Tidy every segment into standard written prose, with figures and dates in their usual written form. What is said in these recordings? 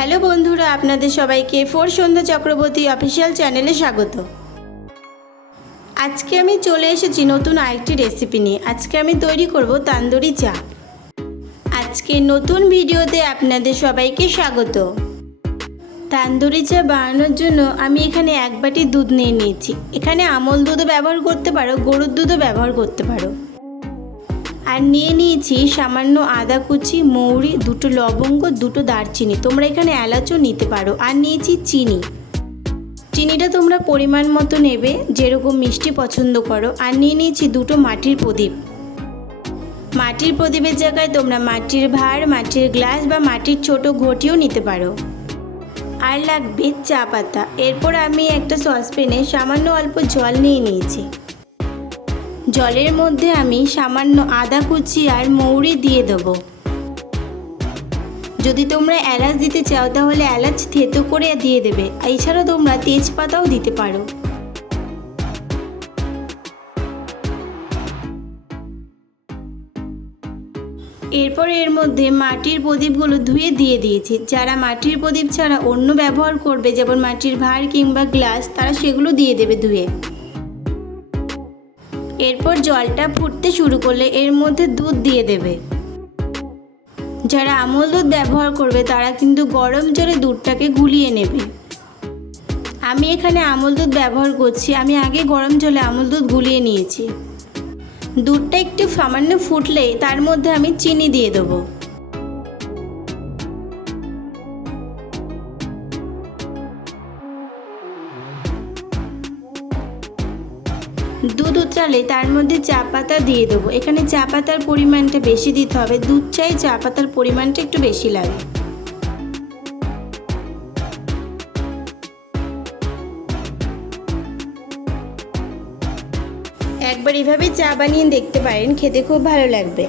Hello বন্ধুরা, আপনাদের সবাইকে ফোর সন্ধ্যা চক্রবর্তী অফিসিয়াল চ্যানেলে স্বাগত। আজকে আমি চলে এসেছি নতুন আরেকটি রেসিপি নিয়ে। আজকে আমি তৈরি করব তান্দুরি চা। আজকে নতুন ভিডিওতে আপনাদের সবাইকে স্বাগত। তান্দুরি চা বানানোর জন্য আমি এখানে 1 বাটি দুধ নিয়ে নিয়েছি। এখানে আমল দুধও ব্যবহার করতে পারো, গরুর দুধও ব্যবহার করতে পারো। আর নিয়ে নিয়েছি সামান্য আদা কুচি, মৌরি, 2টো লবঙ্গ, 2টো দারচিনি, তোমরা এখানে এলাচও নিতে পারো। আর নিয়েছি চিনি। চিনিটা তোমরা পরিমাণ মতো নেবে, যেরকম মিষ্টি পছন্দ করো। আর নিয়ে নিয়েছি 2টো মাটির প্রদীপ। মাটির প্রদীপের জায়গায় তোমরা মাটির ভাঁড়, মাটির গ্লাস বা মাটির ছোট ঘটিও নিতে পারো। আর লাগবে চা পাতা। এরপর আমি একটা সসপ্যানে সামান্য অল্প জল নিয়ে নিয়েছি। জলের মধ্যে আমি সামান্য আদা কুচি আর মৌরি দিয়ে দেবো। যদি তোমরা এলাচ দিতে চাও তাহলে এলাচ থেতো করে দিয়ে দেবে। এছাড়া তোমরা তেজপাতাও দিতে পারো। এরপর এর মধ্যে মাটির প্রদীপগুলো ধুয়ে দিয়ে দিয়েছি। যারা মাটির প্রদীপ ছাড়া অন্য ব্যবহার করবে, যেমন মাটির ভাঁড় কিংবা গ্লাস, তারা সেগুলো দিয়ে দেবে ধুয়ে। এরপর জলটা ফুটতে শুরু করলে এর মধ্যে দুধ দিয়ে দেবে। যারা আমল দুধ ব্যবহার করবে তারা কিন্তু গরম জলে দুধটাকে গুলিয়ে নেবে। আমি এখানে আমল দুধ ব্যবহার করছি। আমি আগে গরম জলে আমল দুধ গুলিয়ে নিয়েছি। দুধটা একটু সামান্য ফুটলে তার মধ্যে আমি চিনি দিয়ে দেবো। দুধ উতরালে তার মধ্যে চা পাতা দিয়ে দেবো। এখানে চা পাতার পরিমাণটা বেশি দিতে হবে। দুধ চাই চা পাতার পরিমাণটা একটু বেশি লাগে। একবার এভাবে চা বানিয়ে দেখতে পারেন, খেতে খুব ভালো লাগবে।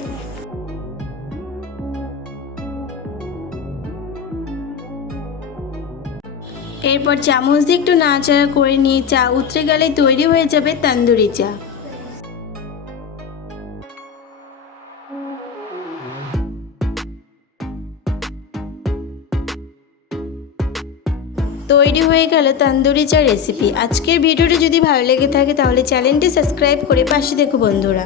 এরপর চামচ দিয়ে একটু নাড়াচাড়া করে নিয়ে চা উতরে গেলে তৈরি হয়ে যাবে তান্দুরি চা। তৈরি হয়ে গেল তান্দুরি চা রেসিপি। আজকের ভিডিওটা যদি ভালো লেগে থাকে তাহলে চ্যানেলটি সাবস্ক্রাইব করে পাশে দেখো বন্ধুরা।